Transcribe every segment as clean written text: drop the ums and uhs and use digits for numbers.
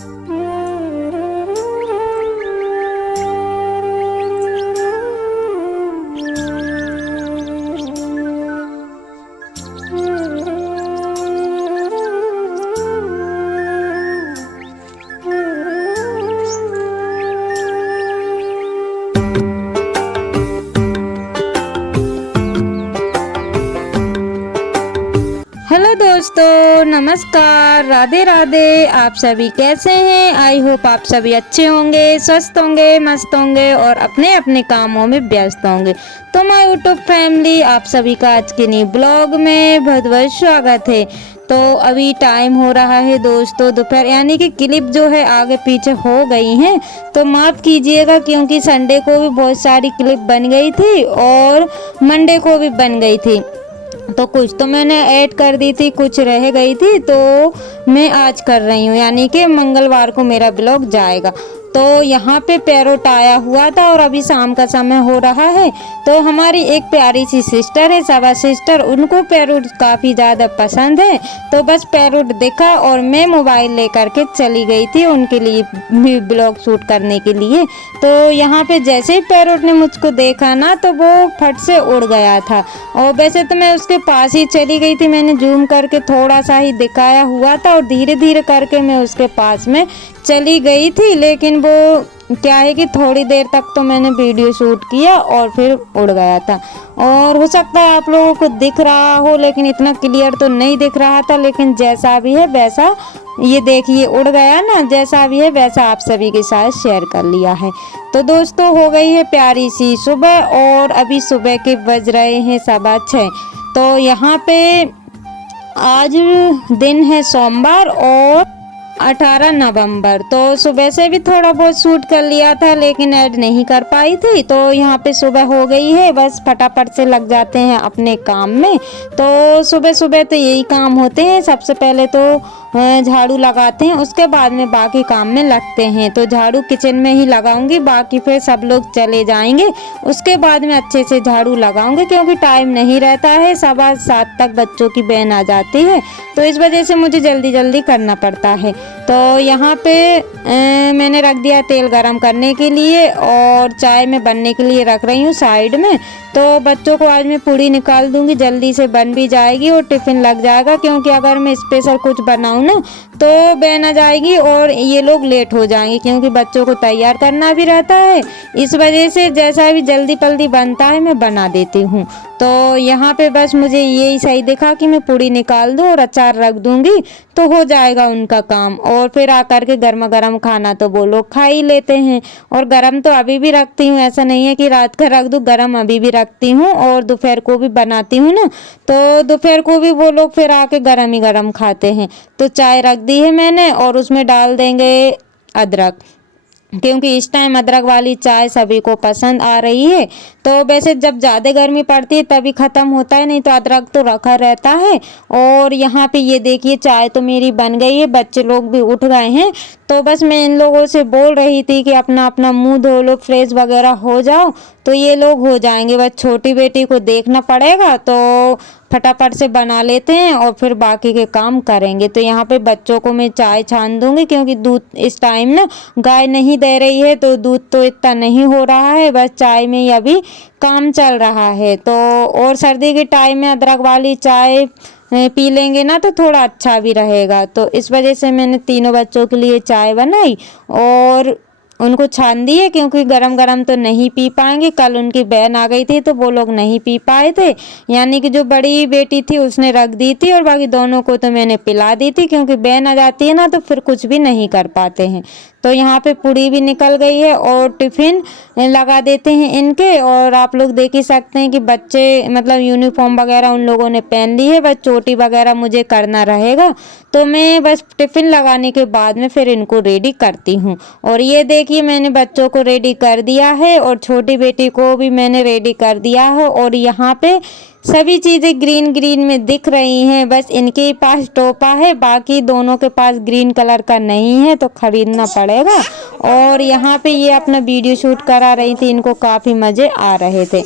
Hello दोस्तों, नमस्कार, राधे राधे। आप सभी कैसे हैं? आई होप आप सभी अच्छे होंगे, स्वस्थ होंगे, मस्त होंगे और अपने अपने कामों में व्यस्त होंगे। तो माय यूट्यूब फैमिली, आप सभी का आज के न्यू ब्लॉग में बहुत बहुत स्वागत है। तो अभी टाइम हो रहा है दोस्तों दोपहर, यानी कि क्लिप जो है आगे पीछे हो गई हैं, तो माफ़ कीजिएगा क्योंकि संडे को भी बहुत सारी क्लिप बन गई थी और मंडे को भी बन गई थी। तो कुछ तो मैंने ऐड कर दी थी, कुछ रह गई थी, तो मैं आज कर रही हूँ, यानी कि मंगलवार को मेरा ब्लॉग जाएगा। तो यहाँ पे पैरोट आया हुआ था और अभी शाम का समय हो रहा है। तो हमारी एक प्यारी सी सिस्टर है, सवा सिस्टर, उनको पैरोट काफ़ी ज़्यादा पसंद है। तो बस पैरोट देखा और मैं मोबाइल लेकर के चली गई थी उनके लिए भी ब्लॉग शूट करने के लिए। तो यहाँ पे जैसे ही पैरोट ने मुझको देखा ना, तो वो फट से उड़ गया था। और वैसे तो मैं उसके पास ही चली गई थी, मैंने जूम करके थोड़ा सा ही दिखाया हुआ था और धीरे धीरे करके मैं उसके पास में चली गई थी। लेकिन वो क्या है कि थोड़ी देर तक तो मैंने वीडियो शूट किया और फिर उड़ गया था। और हो सकता है आप लोगों को दिख रहा हो, लेकिन इतना क्लियर तो नहीं दिख रहा था। लेकिन जैसा भी है वैसा, ये देखिए उड़ गया ना, जैसा भी है वैसा आप सभी के साथ शेयर कर लिया है। तो दोस्तों, हो गई है प्यारी सी सुबह और अभी सुबह के बज रहे हैं 6:15। तो यहाँ पे आज दिन है सोमवार और 18 नवंबर। तो सुबह से भी थोड़ा बहुत शूट कर लिया था, लेकिन ऐड नहीं कर पाई थी। तो यहाँ पे सुबह हो गई है, बस फटाफट से लग जाते हैं अपने काम में। तो सुबह सुबह तो यही काम होते हैं। सबसे पहले तो झाड़ू लगाते हैं, उसके बाद में बाकी काम में लगते हैं। तो झाड़ू किचन में ही लगाऊंगी, बाकी फिर सब लोग चले जाएंगे उसके बाद में अच्छे से झाड़ू लगाऊंगी, क्योंकि टाइम नहीं रहता है। 7:15 तक बच्चों की वैन आ जाती है, तो इस वजह से मुझे जल्दी जल्दी करना पड़ता है। तो यहाँ पे मैंने रख दिया तेल गरम करने के लिए और चाय में बनने के लिए रख रही हूँ साइड में। तो बच्चों को आज मैं पूड़ी निकाल दूंगी, जल्दी से बन भी जाएगी और टिफ़िन लग जाएगा। क्योंकि अगर मैं स्पेशल कुछ बनाऊँ ना, तो बहन आ जाएगी और ये लोग लेट हो जाएंगे, क्योंकि बच्चों को तैयार करना भी रहता है। इस वजह से जैसा भी जल्दी जल्दी बनता है मैं बना देती हूँ। तो यहाँ पे बस मुझे यही सही दिखा कि मैं पूड़ी निकाल दूँ और अचार रख दूँगी, तो हो जाएगा उनका काम। और फिर आकर के गर्मा गर्म खाना तो वो लोग खा ही लेते हैं। और गरम तो अभी भी रखती हूँ, ऐसा नहीं है कि रात का रख दूँ, गरम अभी भी रखती हूँ। और दोपहर को भी बनाती हूँ ना, तो दोपहर को भी वो लोग फिर आके गरम ही गरम खाते हैं। तो चाय रख दी है मैंने और उसमें डाल देंगे अदरक, क्योंकि इस टाइम अदरक वाली चाय सभी को पसंद आ रही है। तो वैसे जब ज़्यादा गर्मी पड़ती है तभी ख़त्म होता है, नहीं तो अदरक तो रखा रहता है। और यहाँ पे ये देखिए चाय तो मेरी बन गई है, बच्चे लोग भी उठ गए हैं। तो बस मैं इन लोगों से बोल रही थी कि अपना अपना मुंह धो लो, फ्रेश वगैरह हो जाओ, तो ये लोग हो जाएंगे। बस छोटी बेटी को देखना पड़ेगा, तो फटाफट से बना लेते हैं और फिर बाकी के काम करेंगे। तो यहाँ पे बच्चों को मैं चाय छान दूंगी, क्योंकि दूध इस टाइम ना गाय नहीं दे रही है, तो दूध तो इतना नहीं हो रहा है, बस चाय में ही अभी काम चल रहा है। तो और सर्दी के टाइम में अदरक वाली चाय पी लेंगे ना, तो थोड़ा अच्छा भी रहेगा। तो इस वजह से मैंने तीनों बच्चों के लिए चाय बनाई और उनको छान दी है, क्योंकि गरम गरम तो नहीं पी पाएंगे। कल उनकी बहन आ गई थी तो वो लोग नहीं पी पाए थे, यानी कि जो बड़ी बेटी थी उसने रख दी थी और बाकी दोनों को तो मैंने पिला दी थी, क्योंकि बहन आ जाती है ना तो फिर कुछ भी नहीं कर पाते हैं। तो यहाँ पे पूड़ी भी निकल गई है और टिफ़िन लगा देते हैं इनके। और आप लोग देख ही सकते हैं कि बच्चे मतलब यूनिफॉर्म वगैरह उन लोगों ने पहन ली है, बस चोटी वगैरह मुझे करना रहेगा। तो मैं बस टिफ़िन लगाने के बाद में फिर इनको रेडी करती हूँ। और ये देखिए मैंने बच्चों को रेडी कर दिया है और छोटी बेटी को भी मैंने रेडी कर दिया है। और यहाँ पे सभी चीज़ें ग्रीन ग्रीन में दिख रही हैं, बस इनके पास टोपा है, बाकी दोनों के पास ग्रीन कलर का नहीं है, तो ख़रीदना पड़ेगा। और यहाँ पे ये अपना वीडियो शूट करा रही थी, इनको काफ़ी मज़े आ रहे थे।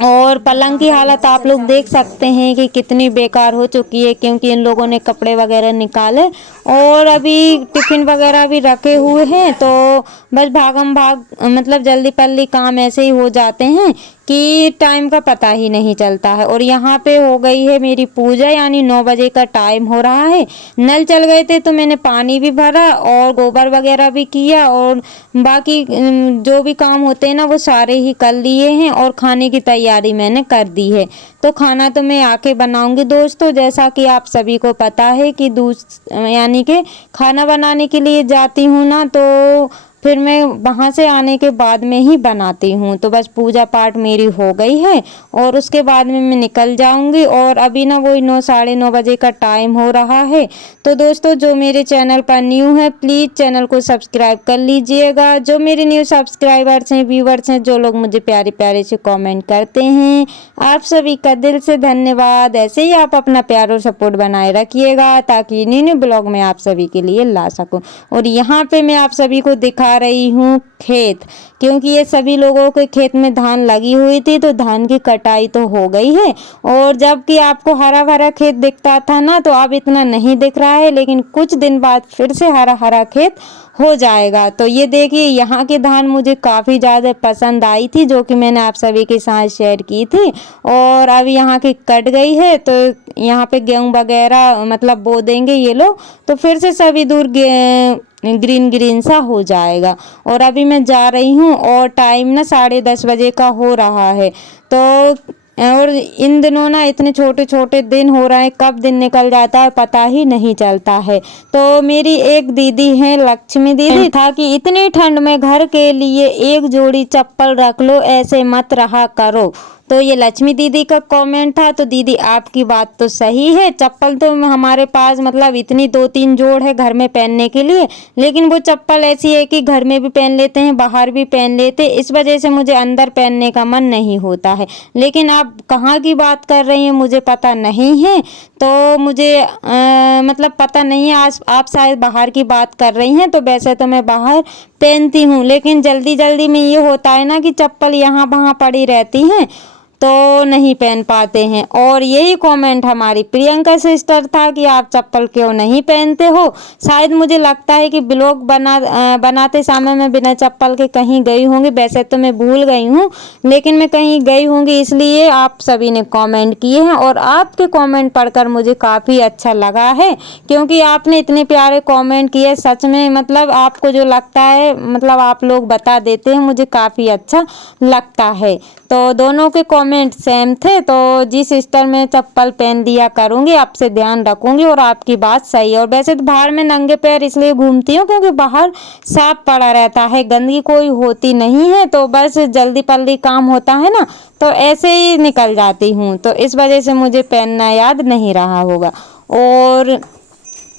और पलंग की हालत आप लोग देख सकते हैं कि कितनी बेकार हो चुकी है, क्योंकि इन लोगों ने कपड़े वगैरह निकाले और अभी टिफ़िन वगैरह भी रखे हुए हैं। तो बस भागम भाग मतलब जल्दी पल्ली काम ऐसे ही हो जाते हैं कि टाइम का पता ही नहीं चलता है। और यहाँ पे हो गई है मेरी पूजा, यानी 9 बजे का टाइम हो रहा है। नल चल गए थे तो मैंने पानी भी भरा और गोबर वगैरह भी किया और बाकी जो भी काम होते हैं ना वो सारे ही कर लिए हैं और खाने की तैयारी मैंने कर दी है। तो खाना तो मैं आके बनाऊंगी दोस्तों। जैसा कि आप सभी को पता है कि यानी कि खाना बनाने के लिए जाती हूँ ना, तो फिर मैं वहाँ से आने के बाद में ही बनाती हूँ। तो बस पूजा पाठ मेरी हो गई है और उसके बाद में मैं निकल जाऊँगी। और अभी ना वही 9 साढ़े 9 बजे का टाइम हो रहा है। तो दोस्तों जो मेरे चैनल पर न्यू है प्लीज़ चैनल को सब्सक्राइब कर लीजिएगा। जो मेरे न्यू सब्सक्राइबर्स हैं, व्यूवर्स हैं, जो लोग मुझे प्यारे प्यारे से कमेंट करते हैं, आप सभी का दिल से धन्यवाद। ऐसे ही आप अपना प्यार और सपोर्ट बनाए रखिएगा ताकि न्यू ब्लॉग में आप सभी के लिए ला सकूं। और यहाँ पे मैं आप सभी को दिखा रही हूँ खेत, क्योंकि ये सभी लोगों के खेत में धान लगी हुई थी तो धान की कटाई तो हो गई है। और जबकि आपको हरा भरा खेत दिखता था ना, तो अब इतना नहीं दिख रहा है, लेकिन कुछ दिन बाद फिर से हरा हरा खेत हो जाएगा। तो ये देखिए यहाँ की धान मुझे काफ़ी ज़्यादा पसंद आई थी, जो कि मैंने आप सभी के साथ शेयर की थी। और अब यहाँ की कट गई है तो यहाँ पे गेहूँ वगैरह मतलब बो देंगे ये लोग, तो फिर से सभी दूर ग्रीन ग्रीन सा हो जाएगा। और अभी मैं जा रही हूँ और टाइम ना 10:30 बजे का हो रहा है। तो और इन दिनों ना इतने छोटे छोटे दिन हो रहे हैं, कब दिन निकल जाता है पता ही नहीं चलता है। तो मेरी एक दीदी है लक्ष्मी दीदी था कि इतनी ठंड में घर के लिए एक जोड़ी चप्पल रख लो, ऐसे मत रहा करो। तो ये लक्ष्मी दीदी का कमेंट था। तो दीदी आपकी बात तो सही है, चप्पल तो हमारे पास मतलब इतनी 2-3 जोड़ है घर में पहनने के लिए, लेकिन वो चप्पल ऐसी है कि घर में भी पहन लेते हैं, बाहर भी पहन लेते, इस वजह से मुझे अंदर पहनने का मन नहीं होता है। लेकिन आप कहाँ की बात कर रही हैं मुझे पता नहीं है, तो मुझे मतलब पता नहीं है। आज आप शायद बाहर की बात कर रही हैं, तो वैसे तो मैं बाहर पहनती हूँ, लेकिन जल्दी जल्दी में ये होता है ना कि चप्पल यहाँ वहाँ पड़ी रहती हैं तो नहीं पहन पाते हैं। और यही कमेंट हमारी प्रियंका सिस्टर था कि आप चप्पल क्यों नहीं पहनते हो। शायद मुझे लगता है कि ब्लॉग बनाते समय मैं बिना चप्पल के कहीं गई होंगी, वैसे तो मैं भूल गई हूँ, लेकिन मैं कहीं गई होंगी इसलिए आप सभी ने कमेंट किए हैं। और आपके कमेंट पढ़कर मुझे काफ़ी अच्छा लगा है, क्योंकि आपने इतने प्यारे कमेंट किए। सच में मतलब आपको जो लगता है मतलब आप लोग बता देते हैं, मुझे काफ़ी अच्छा लगता है। तो दोनों के कमेंट सेम थे। तो जी सिस्टर मैं चप्पल पहन दिया करूँगी, आपसे ध्यान रखूँगी। और आपकी बात सही है। और वैसे तो बाहर में नंगे पैर इसलिए घूमती हूँ क्योंकि बाहर साफ पड़ा रहता है, गंदगी कोई होती नहीं है, तो बस जल्दी पल्दी काम होता है ना, तो ऐसे ही निकल जाती हूँ। तो इस वजह से मुझे पहनना याद नहीं रहा होगा। और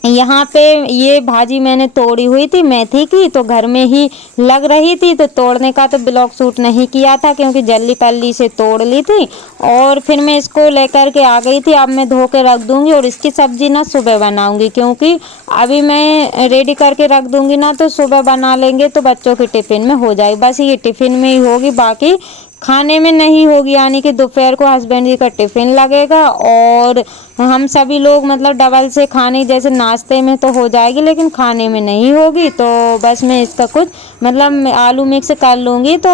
यहाँ पे ये भाजी मैंने तोड़ी हुई थी मेथी की, तो घर में ही लग रही थी, तो तोड़ने का तो ब्लॉग शूट नहीं किया था क्योंकि जल्दी पल्ली से तोड़ ली थी। और फिर मैं इसको लेकर के आ गई थी। अब मैं धो के रख दूँगी और इसकी सब्ज़ी ना सुबह बनाऊँगी, क्योंकि अभी मैं रेडी करके रख दूँगी ना तो सुबह बना लेंगे तो बच्चों के टिफ़िन में हो जाएगी। बस ये टिफ़िन में ही होगी, बाकी खाने में नहीं होगी। यानी कि दोपहर को हस्बैंड जी का टिफ़िन लगेगा और हम सभी लोग मतलब डबल से खाने, जैसे नाश्ते में तो हो जाएगी लेकिन खाने में नहीं होगी। तो बस मैं इसका कुछ मतलब आलू मिक्स कर लूँगी तो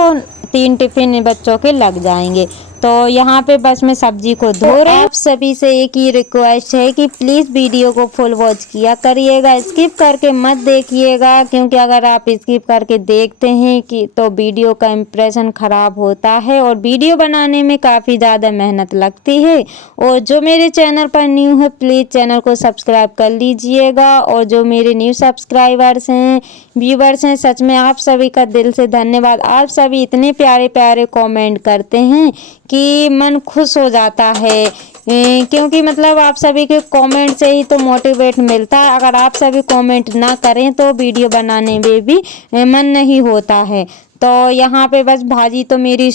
3 टिफ़िन बच्चों के लग जाएंगे। तो यहाँ पे बस मैं सब्जी को धो रही हूँ। आप सभी से एक ही रिक्वेस्ट है कि प्लीज़ वीडियो को फुल वॉच किया करिएगा, स्किप करके मत देखिएगा, क्योंकि अगर आप स्किप करके देखते हैं कि तो वीडियो का इम्प्रेशन ख़राब होता है और वीडियो बनाने में काफ़ी ज़्यादा मेहनत लगती है। और जो मेरे चैनल पर न्यू है प्लीज़ चैनल को सब्सक्राइब कर लीजिएगा। और जो मेरे न्यू सब्सक्राइबर्स हैं, व्यूवर्स हैं, सच में आप सभी का दिल से धन्यवाद। आप सभी इतने प्यारे प्यारे कमेंट करते हैं कि मन खुश हो जाता है, क्योंकि मतलब आप सभी के कमेंट से ही तो मोटिवेट मिलता है। अगर आप सभी कमेंट ना करें तो वीडियो बनाने में भी मन नहीं होता है। तो यहाँ पे बस भाजी तो मेरी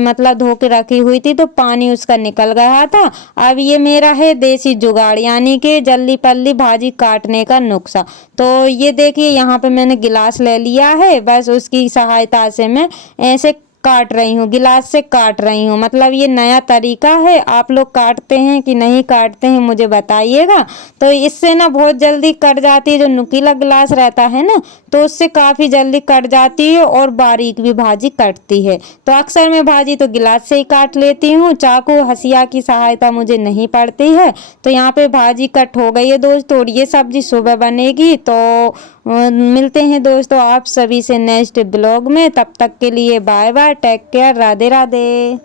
मतलब धो के रखी हुई थी तो पानी उसका निकल गया था। अब ये मेरा है देसी जुगाड़, यानी कि जल्दी पल्ली भाजी काटने का नुस्खा। तो ये देखिए यहाँ पे मैंने गिलास ले लिया है, बस उसकी सहायता से मैं ऐसे काट रही हूँ, गिलास से काट रही हूँ। मतलब ये नया तरीका है, आप लोग काटते हैं कि नहीं काटते हैं मुझे बताइएगा। तो इससे ना बहुत जल्दी कट जाती है, जो नुकीला गिलास रहता है ना तो उससे काफ़ी जल्दी कट जाती है और बारीक भी भाजी कटती है। तो अक्सर मैं भाजी तो गिलास से ही काट लेती हूँ, चाकू हसिया की सहायता मुझे नहीं पड़ती है। तो यहाँ पे भाजी कट हो गई है दोस्तों, और ये सब्जी सुबह बनेगी। तो मिलते हैं दोस्तों आप सभी से नेक्स्ट ब्लॉग में, तब तक के लिए bye bye, take care, Radhe Radhe.